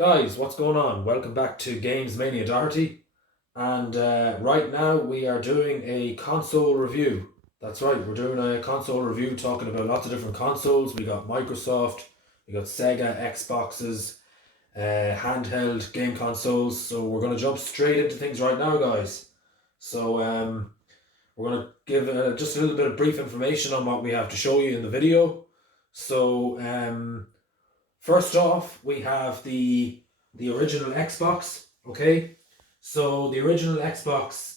Guys, what's going on? Welcome back to Games Mania Doherty. And right now we are doing a console review. That's right, we're doing a console review talking about lots of different consoles. We got Microsoft, we got Sega, Xboxes, handheld game consoles. So we're going to jump straight into things right now, guys. So we're going to give just a little bit of brief information on what we have to show you in the video. So first off, we have the original Xbox. Okay, so the original Xbox,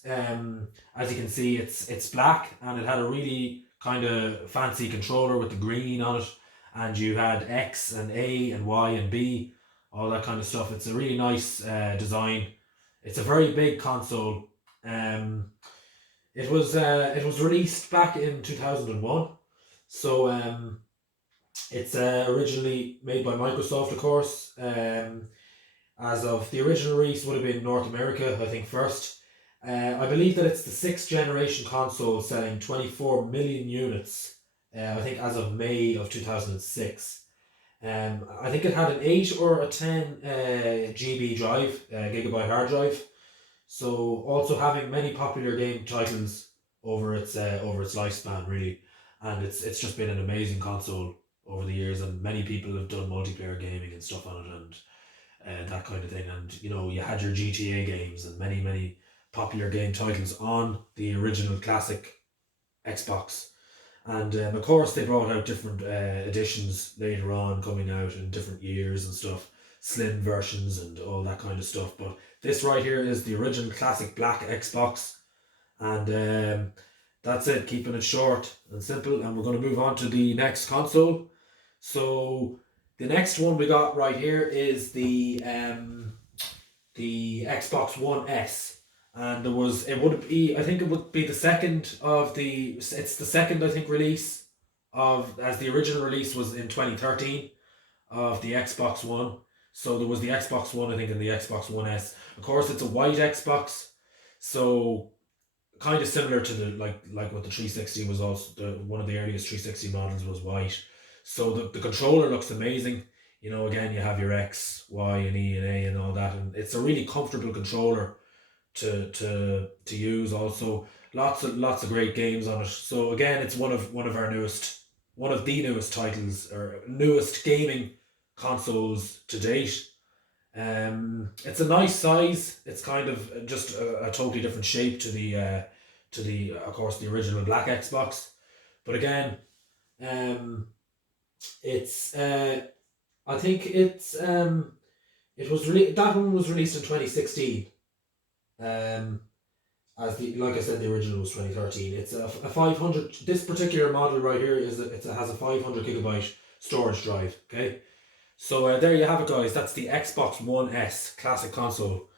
as you can see, it's black and it had a really kind of fancy controller with the green on it, and you had X and A and Y and B, all that kind of stuff. It's a really nice design. It's a very big console. Um, it was released back in 2001. So it's originally made by Microsoft, of course. As of the original release would have been North America, I think first. I believe that it's the sixth generation console selling 24 million units. I think as of May of 2006. I think it had an 8 or a 10 GB drive, gigabyte hard drive. So also having many popular game titles over its lifespan really, and it's just been an amazing console over the years, and many people have done multiplayer gaming and stuff on it, and that kind of thing. And you had your GTA games and many popular game titles on the original classic Xbox. And of course, they brought out different editions later on, coming out in different years and stuff, slim versions and all that kind of stuff. But this right here is the original classic black Xbox, and that's it. Keeping it short and simple, and we're going to move on to the next console. So the next one we got right here is the Xbox One S, and I think it would be the second of it's the second, I think, release of, as the original release was in 2013 of the Xbox One. So there was the Xbox One, I think, and the Xbox One S. Of course, it's a white Xbox, so kind of similar to the like what the 360 was. Also, one of the earliest 360 models was white. So the controller looks amazing. Again, you have your X, Y, and E and A and all that, and it's a really comfortable controller to use. Also, lots of great games on it. So again, it's one of the newest titles, or newest gaming consoles to date. It's a nice size. It's kind of just a totally different shape to the of course the original black Xbox. But again, um, it's I think that one was released in 2016. Um, as the like I said, the original was 2013. It's a 500. This particular model right here it has a 500 gigabyte storage drive. Okay, so there you have it, guys. That's the Xbox One S classic console.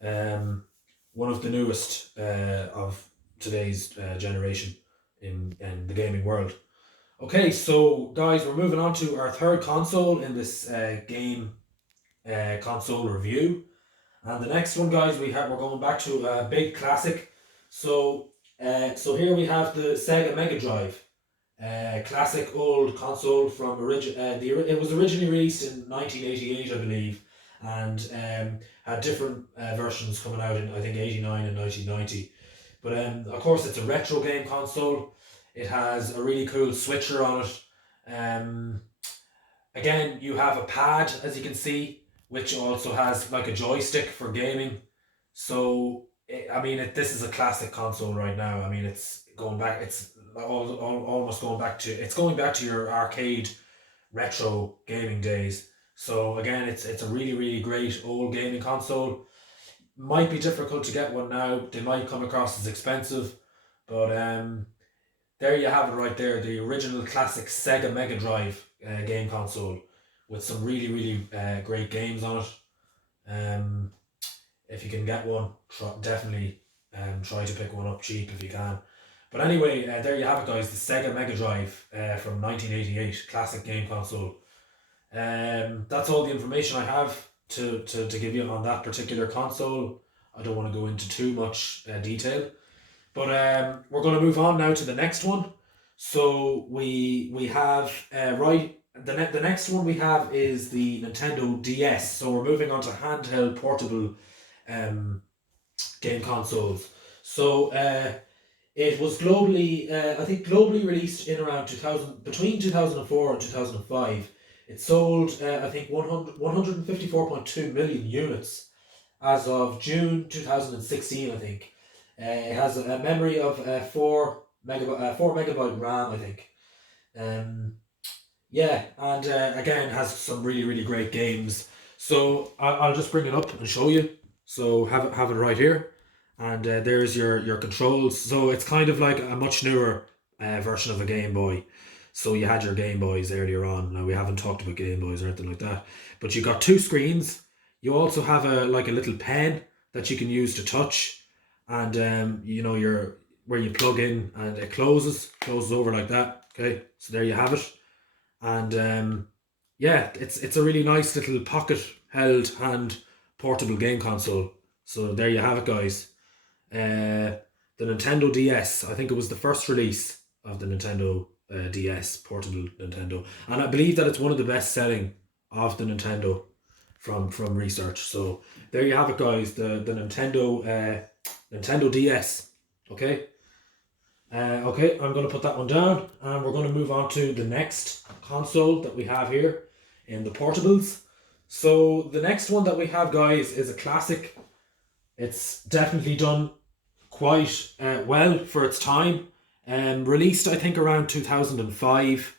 Um, One of the newest of today's generation in the gaming world. Okay, so guys, we're moving on to our third console in this game console review. And the next one, guys, we're going back to a big classic. So here we have the Sega Mega Drive, classic old console from it was originally released in 1988, I believe, and had different versions coming out in, I think, 89 and 1990. But of course, it's a retro game console. It has a really cool switcher on it. Um, Again, you have a pad, as you can see, which also has like a joystick for gaming. So, this is a classic console right now. I mean, it's going back. It's almost going back to. It's going back to your arcade retro gaming days. So again, it's a really great old gaming console. Might be difficult to get one now. They might come across as expensive, but there you have it right there. The original classic Sega Mega Drive game console with some really great games on it. Um, if you can get one, definitely try to pick one up cheap if you can. But anyway, there you have it, guys. The Sega Mega Drive from 1988, classic game console. That's all the information I have to give you on that particular console. I don't want to go into too much detail, but we're going to move on now to the next one. So we have The next one we have is the Nintendo DS. So we're moving on to handheld portable um, game consoles. So it was globally, I think, globally released in around 2000, between 2004 and 2005. It sold, I think, 154.2 million units as of June 2016, I think. It has a memory of 4 megabyte RAM, I think. Um, yeah, and again, has some really, really great games. So I'll just bring it up and show you. So have it right here, and there's your controls. So it's kind of like a much newer version of a Game Boy. So you had your Game Boys earlier on. Now we haven't talked about Game Boys or anything like that, but you got two screens. You also have a like a little pen that you can use to touch, and you know your where you plug in and it closes over like that. Okay, so there you have it, and yeah, it's a really nice little pocket held hand portable game console. So there you have it, guys. The Nintendo DS. I think it was the first release of the Nintendo DS portable Nintendo, and I believe that it's one of the best selling of the Nintendo from research. So there you have it, guys. The Nintendo DS. Okay. Okay, I'm going to put that one down, and we're going to move on to the next console that we have here in the portables. So the next one that we have, guys, is a classic. It's definitely done quite well for its time. Released, I think, around 2005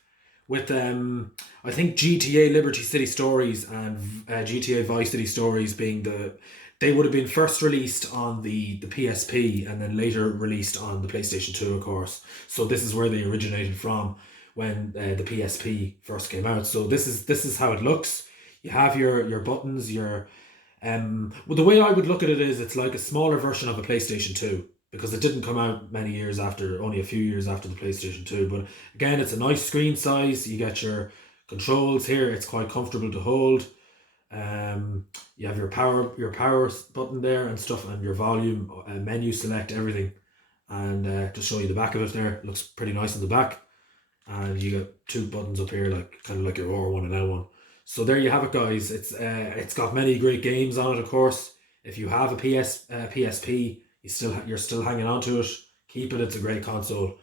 with, I think, GTA Liberty City Stories and GTA Vice City Stories being they would have been first released on the PSP and then later released on the PlayStation 2, of course. So this is where they originated from when the PSP first came out. So this is how it looks. You have your buttons, your well, the way I would look at it is it's like a smaller version of a PlayStation 2 because it didn't come out many years after, only a few years after the PlayStation 2. But again, it's a nice screen size. You get your controls here. It's quite comfortable to hold. You have your power button there and stuff, and your volume menu select everything. And to show you the back of it, there it looks pretty nice in the back. And you got two buttons up here, like kind of like your R1 and L1. So there you have it, guys. It's got many great games on it, of course. If you have a PSP, you're still hanging on to it. Keep it. It's a great console.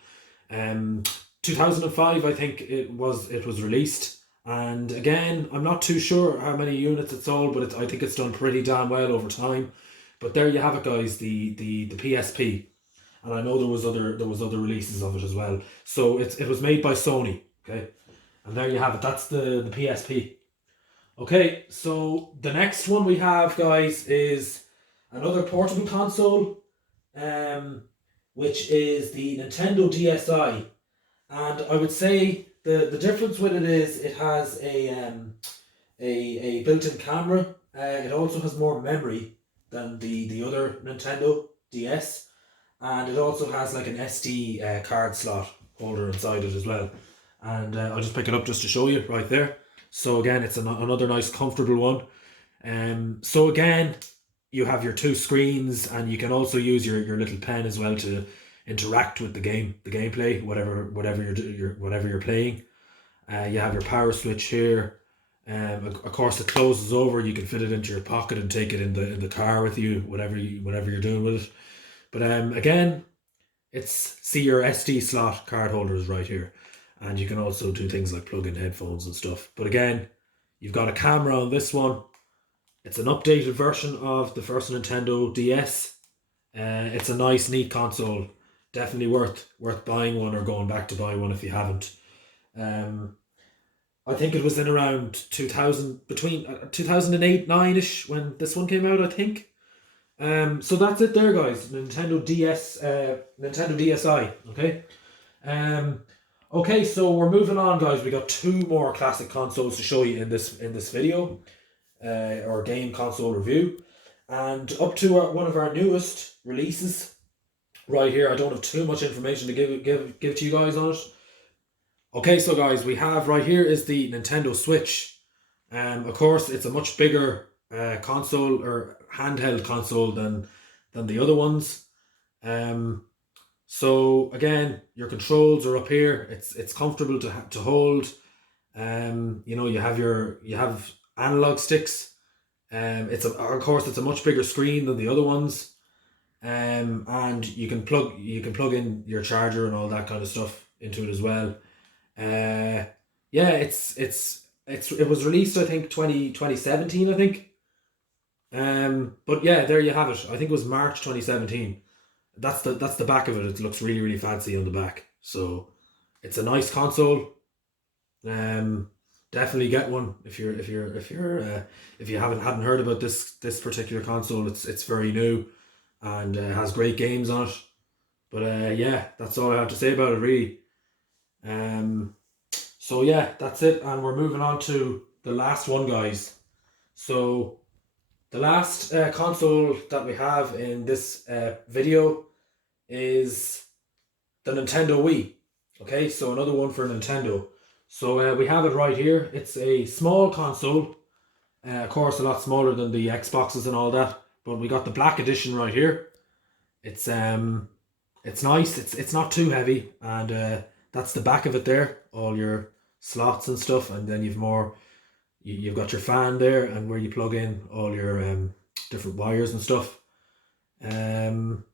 2005, I think it was released. And again, I'm not too sure how many units it sold, but I think it's done pretty damn well over time. But there you have it, guys. The PSP, and I know there was other releases of it as well. So it was made by Sony. Okay, and there you have it. That's the PSP. Okay, so the next one we have, guys, is another portable console, um, which is the Nintendo DSi. And I would say the difference with it is it has a built-in camera. It also has more memory than the other Nintendo DS, and it also has like an SD card slot holder inside it as well. And I'll just pick it up just to show you right there. So again, it's another nice comfortable one. So again, you have your two screens, and you can also use your little pen as well to interact with the gameplay, whatever you're playing. You have your power switch here. Of course, it closes over. You can fit it into your pocket and take it in the car with you, whatever you're doing with it. But again, see your SD slot card holders right here, and you can also do things like plug in headphones and stuff. But again, you've got a camera on this one. It's an updated version of the first Nintendo DS. It's a nice, neat console. Definitely worth buying one or going back to buy one if you haven't. I think it was in around 2000, between 2008, 9ish when this one came out, I think. So that's it there, guys. Nintendo DSi. Okay. Okay, so we're moving on, guys. We got two more classic consoles to show you in this video, or game console review, and up to one of our newest releases. Right here, I don't have too much information to give to you guys on it. Okay, so guys, we have right here is the Nintendo Switch. Of course, it's a much bigger console or handheld console than the other ones. So again, your controls are up here. It's comfortable to hold. You have analog sticks. Of course it's a much bigger screen than the other ones. And you can plug in your charger and all that kind of stuff into it as well. Uh, yeah, it was released, I think, 2017, I think. But yeah, there you have it. I think it was March 2017. That's the back of it. It looks really really fancy on the back. So it's a nice console. Um, Definitely get one if you hadn't heard about this particular console. It's very new and has great games on it. But yeah, that's all I have to say about it really. Um, so yeah, that's it, and we're moving on to the last one, guys. So the last console that we have in this video is the Nintendo Wii. Okay, so another one for Nintendo. So we have it right here. It's a small console, of course, a lot smaller than the Xboxes and all that. But we got the black edition right here. It's um, it's nice. It's not too heavy, and that's the back of it there. All your slots and stuff, and then you've got your fan there, and where you plug in all your different wires and stuff.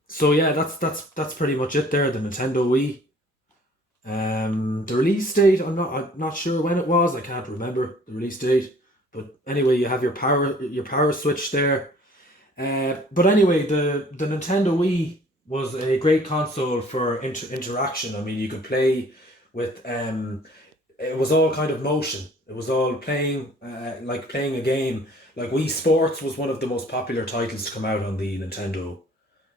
So yeah, that's pretty much it there. The Nintendo Wii. The release date, I'm not sure when it was. I can't remember the release date. But anyway, you have your power switch there. But anyway, the Nintendo Wii was a great console for interaction. I mean, you could play with it was all kind of motion. It was all playing, like playing a game. Like Wii Sports was one of the most popular titles to come out on the Nintendo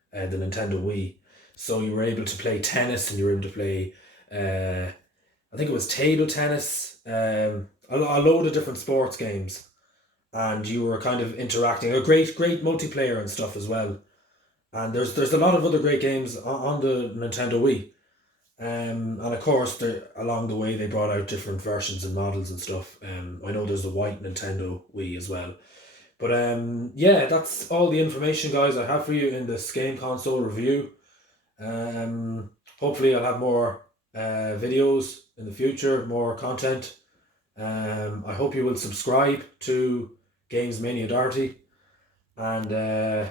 Wii. So you were able to play tennis, and you were able to play, I think it was table tennis, a load of different sports games, and you were kind of interacting. A great multiplayer and stuff as well. And there's a lot of other great games on the Nintendo Wii. And of course, along the way they brought out different versions and models and stuff. I know there's a white Nintendo Wii as well. But yeah, that's all the information, guys, I have for you in this game console review. Hopefully, I'll have more videos in the future, more content. I hope you will subscribe to Games Mania Darty, and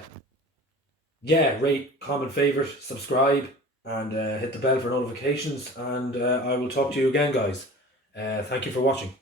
yeah, rate, comment, favorite, subscribe, and hit the bell for notifications. And I will talk to you again, guys. Thank you for watching.